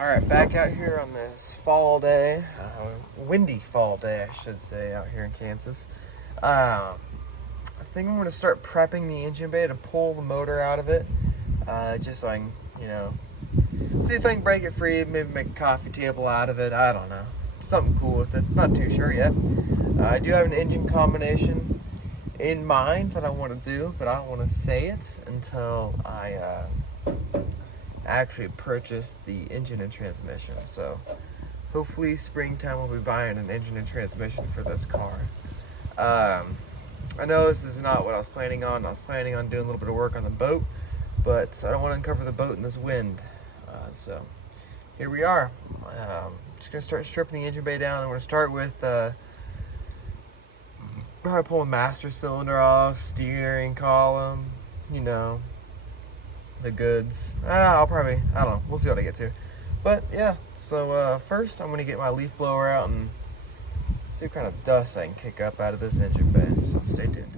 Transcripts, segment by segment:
Alright, back out here on this fall day, windy fall day I should say, out here in Kansas. I think I'm going to start prepping the engine bay to pull the motor out of it, just so I can, see if I can break it free, maybe make a coffee table out of it, I don't know. Something cool with it, not too sure yet. I do have an engine combination in mind that I want to do, but I don't want to say it until I actually purchased the engine and transmission. So hopefully springtime we'll be buying an engine and transmission for this car. I know this is not what I was planning on. I was planning on doing a little bit of work on the boat, but I don't want to uncover the boat in this wind. So here we are. Just gonna start stripping the engine bay down. I'm gonna start with probably pull the master cylinder off, steering column, the goods. I don't know, we'll see what I get to. But yeah, so first I'm gonna get my leaf blower out and see what kind of dust I can kick up out of this engine bay, so stay tuned.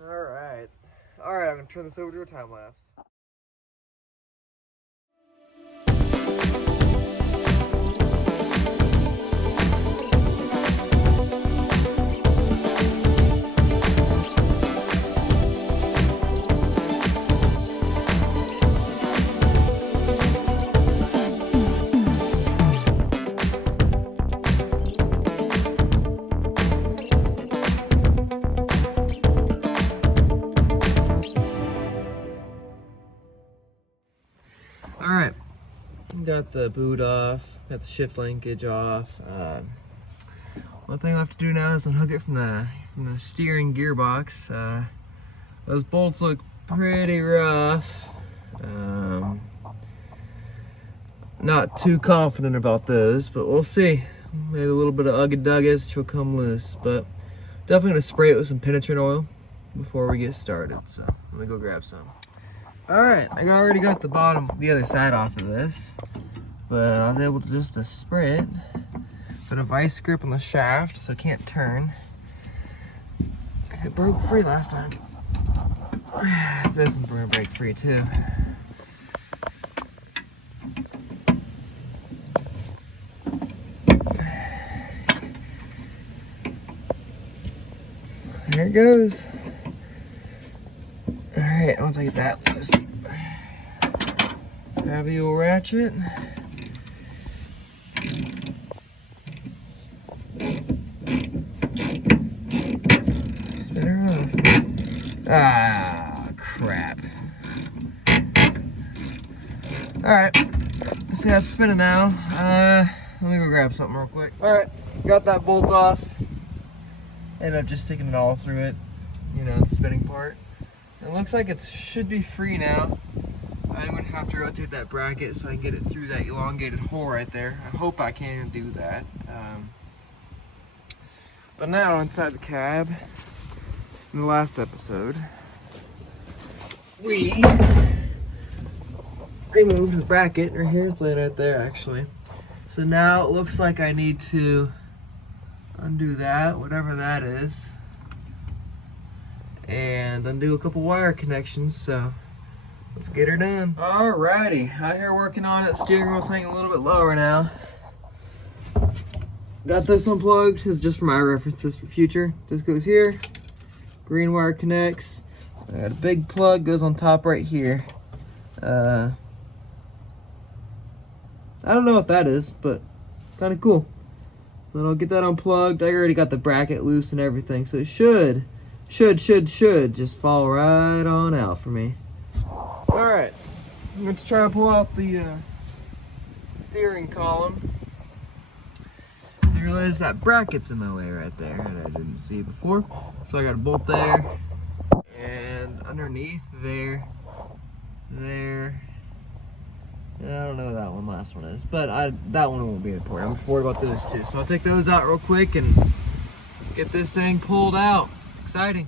Alright. Alright, I'm gonna turn this over to a time lapse. Alright, got the boot off, got the shift linkage off. One thing I have to do now is unhook it from the steering gearbox. Those bolts look pretty rough. Not too confident about those, but we'll see. Maybe a little bit of ugga-duggas, she'll come loose, but definitely gonna spray it with some penetrant oil before we get started. So let me go grab some. Alright, I already got the other side off of this, but I was able to just spray it. Put a vice grip on the shaft so it can't turn. It broke free last time. So this one's gonna break free too. There it goes. Alright, once I get that loose, grab the old ratchet. Spin her off. Ah, crap. Alright, see how it's spinning now. Let me go grab something real quick. Alright, got that bolt off. Ended up just sticking it all through it, the spinning part. It looks like it should be free now. I'm gonna have to rotate that bracket so I can get it through that elongated hole right there. I hope I can do that. But now inside the cab, in the last episode, we removed the bracket right here. It's laying right there actually. So now it looks like I need to undo that, whatever that is, and undo a couple wire connections, so let's get her done. Alrighty, out here working on it. Steering wheel's hanging a little bit lower now. Got this unplugged. This is just for my references for future. This goes here. Green wire connects. I got a big plug, goes on top right here. I don't know what that is, but kind of cool. Then I'll get that unplugged. I already got the bracket loose and everything, so it should just fall right on out for me. Alright, I'm going to try to pull out the steering column. I realized that bracket's in my way right there, and I didn't see before. So I got a bolt there, and underneath there. And I don't know what that last one is, but that one won't be important. I'm just worried about those two. So I'll take those out real quick and get this thing pulled out. Exciting.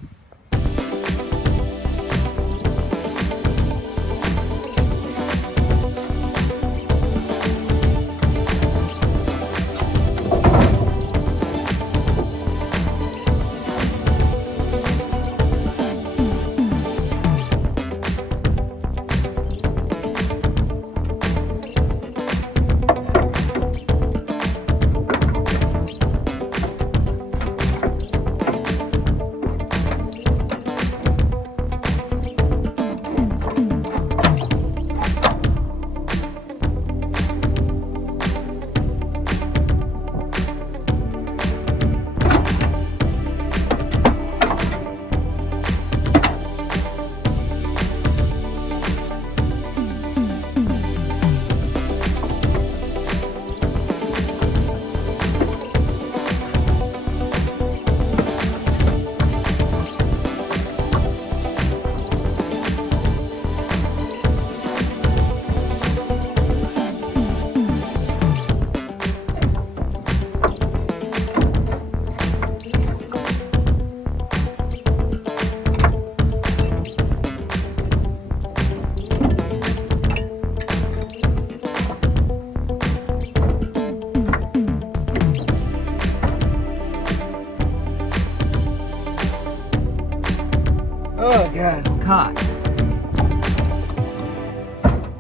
Oh, guys, I'm caught.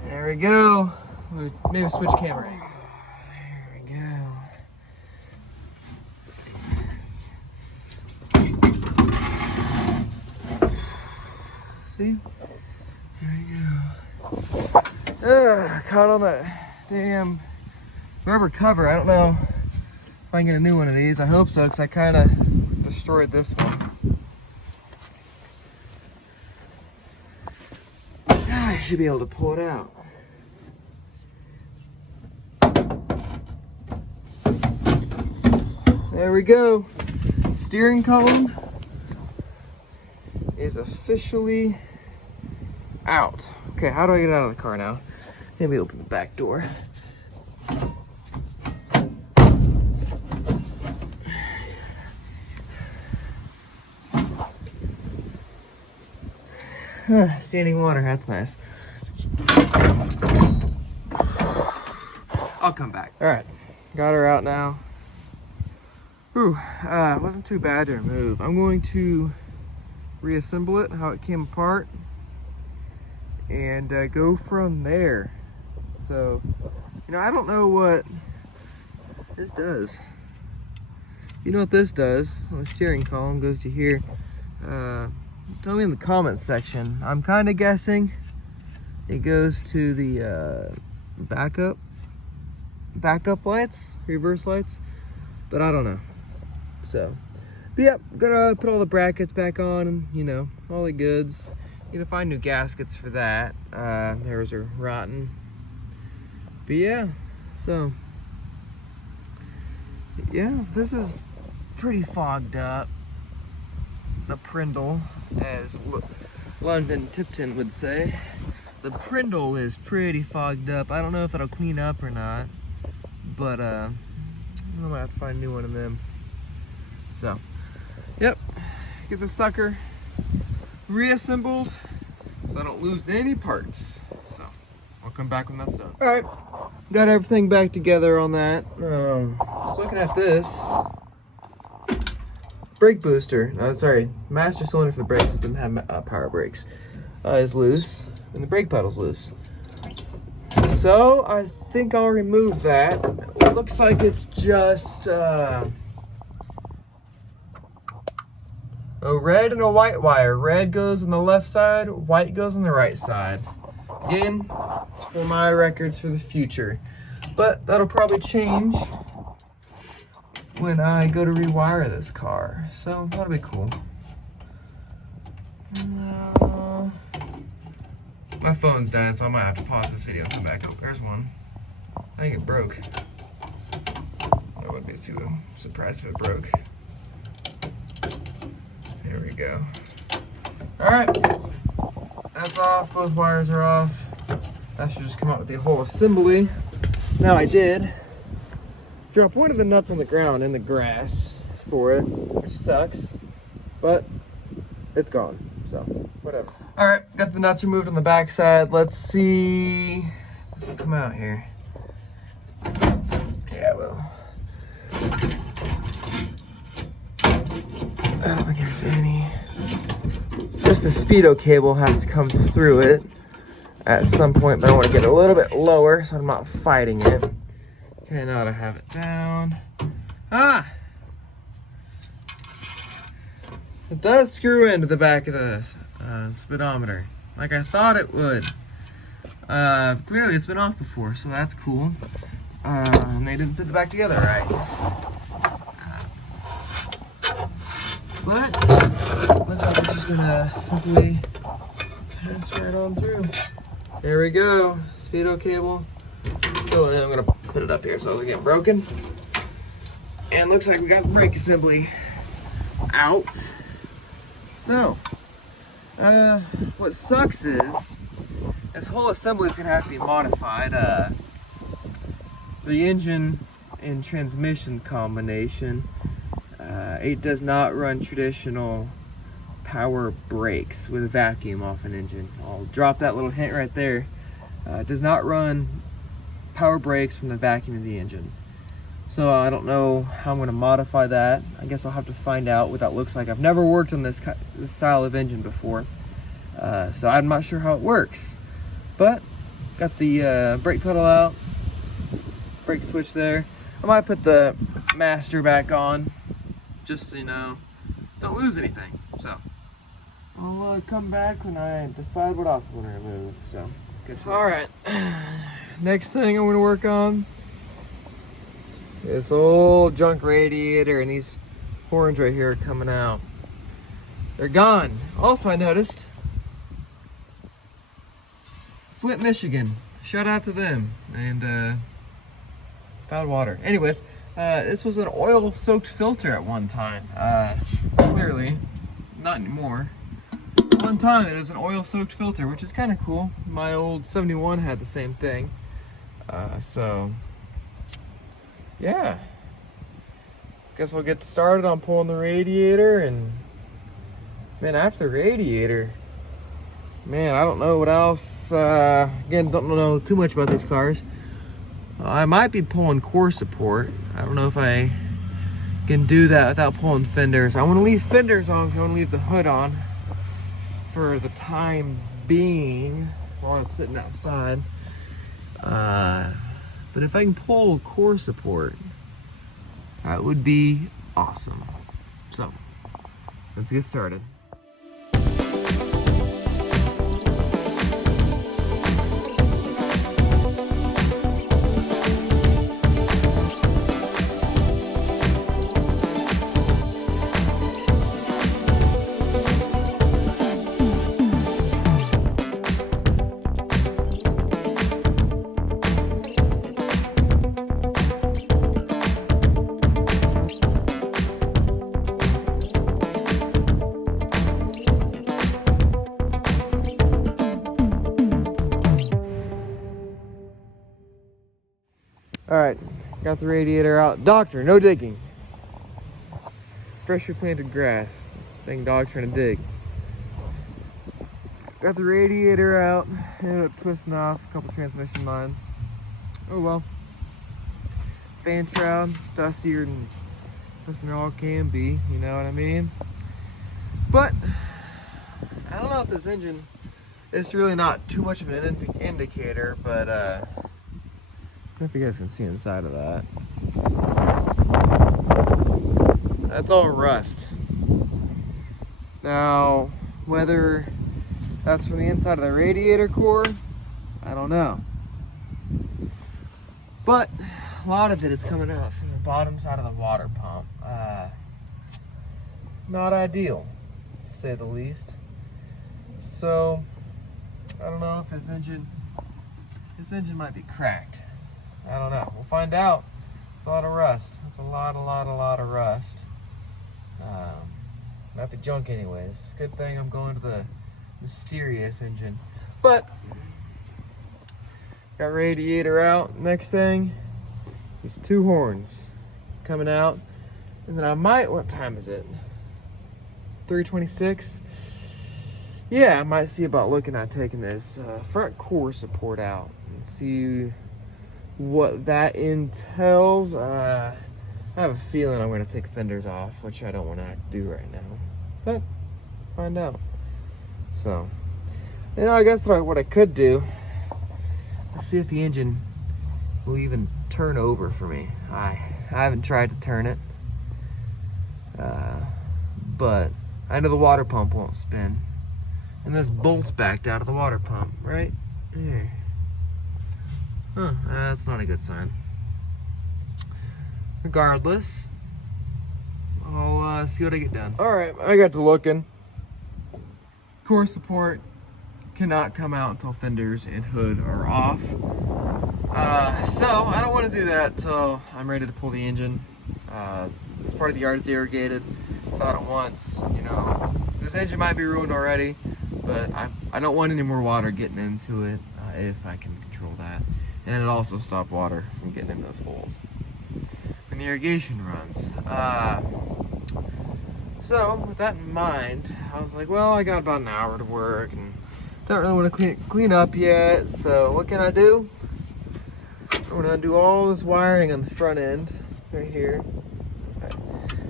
There we go. Maybe switch camera. There we go. See? There we go. Caught on that damn rubber cover. I don't know if I can get a new one of these. I hope so, because I kind of destroyed this one. I should be able to pull it out. There we go. Steering column is officially out. Okay, how do I get out of the car now? Maybe open the back door. Standing water, that's nice. I'll come back. All right, got her out now. Whew, it wasn't too bad to remove. I'm going to reassemble it, how it came apart, and go from there. So, you know, I don't know what this does. You know what this does? Well, the steering column goes to here. Tell me in the comments section. I'm kind of guessing it goes to the backup lights, reverse lights, but I don't know. So, but yep, gonna put all the brackets back on, and you know, all the goods. Need to find new gaskets for that. Theirs are rotten. But yeah, so yeah, this is pretty fogged up. The Prindle, as London Tipton would say. The Prindle is pretty fogged up. I don't know if it'll clean up or not, but I might have to find a new one of them. So, yep, get the sucker reassembled so I don't lose any parts. So, I'll come back when that's done. All right, got everything back together on that. Just looking at this, brake booster, sorry, master cylinder for the brakes that didn't have power brakes, is loose, and the brake pedal's loose. So I think I'll remove that. It looks like it's just a red and a white wire. Red goes on the left side, white goes on the right side. Again, it's for my records for the future. But that'll probably change when I go to rewire this car. So that'll be cool. My phone's dying, so I might have to pause this video and come back. Oh, there's one. I think it broke. I wouldn't be too surprised if it broke. There we go. Alright. That's off. Both wires are off. That should just come out with the whole assembly. Now I did drop one of the nuts on the ground in the grass for it, which sucks, but it's gone, so whatever. All right, got the nuts removed on the back side. Let's see, this will come out here. Yeah, well, I don't think there's any. Just the speedo cable has to come through it at some point, but I want to get a little bit lower so I'm not fighting it. Okay, now that I have it down. It does screw into the back of the speedometer, like I thought it would. Clearly it's been off before, so that's cool. And they didn't put it back together right. But looks like it's just gonna simply pass right on through. There we go, speedo cable. Still in, I'm gonna put it up here so it doesn't get broken. And looks like we got the brake assembly out. So, what sucks is this whole assembly is gonna have to be modified. The engine and transmission combination, it does not run traditional power brakes with a vacuum off an engine. I'll drop that little hint right there. It does not run power brakes from the vacuum of the engine. So I don't know how I'm going to modify that. I guess I'll have to find out what that looks like. I've never worked on this style of engine before, so I'm not sure how it works. But got the brake pedal out, brake switch there. I might put the master back on, just so you know, don't lose anything. So I'll come back when I decide what else I'm going to remove. So all right, next thing I'm going to work on, this old junk radiator, and these horns right here are coming out. They're gone. Also, I noticed Flint, Michigan. Shout out to them. And bad water. Anyways, this was an oil-soaked filter at one time. Clearly, not anymore. At one time, it was an oil-soaked filter, which is kind of cool. My old 71 had the same thing. So yeah, guess we'll get started on pulling the radiator. And man, after the radiator, man, I don't know what else. Again, don't know too much about these cars. I might be pulling core support. I don't know if I can do that without pulling fenders. I want to leave fenders on because I want to leave the hood on for the time being while it's sitting outside. But if I can pull core support, that would be awesome. So, let's get started. Alright, got the radiator out. Doctor, no digging. Freshly planted grass. Dang dog trying to dig. Got the radiator out. Ended up twisting off a couple transmission lines. Oh well. Fan shroud, dustier than as they all can be, you know what I mean? But I don't know if this engine, it's really not too much of an indicator, but I don't know if you guys can see inside of that. That's all rust. Now, whether that's from the inside of the radiator core, I don't know. But a lot of it is coming out from the bottom side of the water pump. Not ideal, to say the least. So, I don't know if this engine might be cracked. I don't know. We'll find out. It's a lot of rust. That's a lot of rust. Might be junk anyways. Good thing I'm going to the mysterious engine. But, got radiator out. Next thing, these two horns coming out. And then I might, what time is it? 3:26. Yeah, I might see about looking at taking this front core support out and see what that entails. I have a feeling I'm going to take the fenders off, which I don't want to do right now, but find out. So, you know, I guess what I could do, let's see if the engine will even turn over for me. I haven't tried to turn it, but I know the water pump won't spin. And this bolt's backed out of the water pump, right there. Huh, that's not a good sign. Regardless, I'll see what I get done. All right, I got to looking. Core support cannot come out until fenders and hood are off. So I don't want to do that till I'm ready to pull the engine. This part of the yard is irrigated, so I don't want, you know, this engine might be ruined already, but I don't want any more water getting into it if I can control that. And it also stops water from getting in those holes when the irrigation runs. So with that in mind, I was like, well, I got about an hour to work and don't really want to clean up yet. So what can I do? I'm gonna do all this wiring on the front end right here. Okay.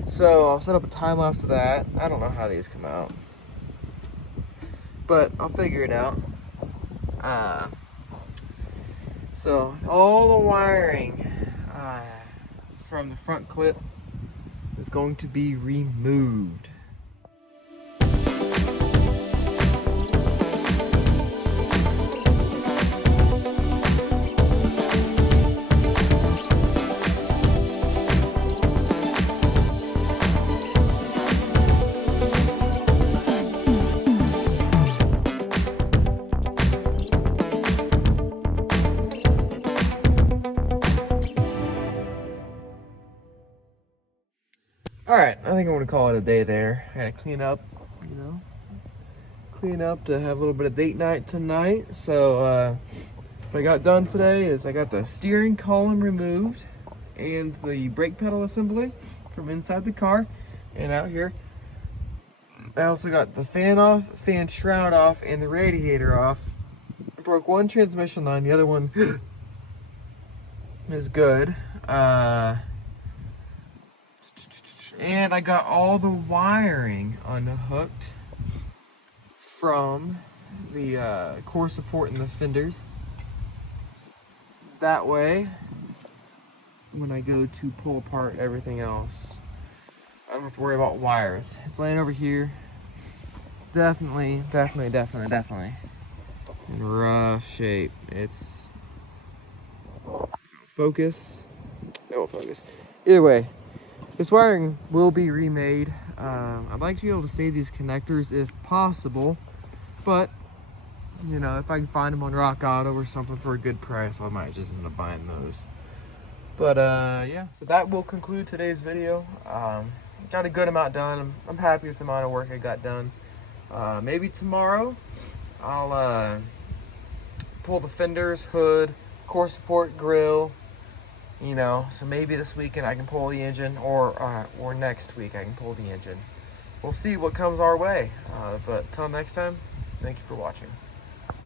So I'll set up a time lapse of that. I don't know how these come out, but I'll figure it out. So all the wiring from the front clip is going to be removed. All right, I think I'm gonna call it a day there. I gotta clean up, you know, to have a little bit of date night tonight. So what I got done today is I got the steering column removed and the brake pedal assembly from inside the car and out here. I also got the fan off, fan shroud off, and the radiator off. I broke one transmission line, the other one is good. And I got all the wiring unhooked from the core support and the fenders. That way, when I go to pull apart everything else, I don't have to worry about wires. It's laying over here. Definitely in rough shape. It's focus. It won't focus. Either way, this wiring will be remade. I'd like to be able to save these connectors if possible, but you know, if I can find them on Rock Auto or something for a good price, I might just end up buying those. But yeah, so that will conclude today's video. Got a good amount done. I'm happy with the amount of work I got done. Maybe tomorrow I'll pull the fenders, hood, core support, grill. You know, so maybe this weekend I can pull the engine, or next week I can pull the engine. We'll see what comes our way. But till next time, thank you for watching.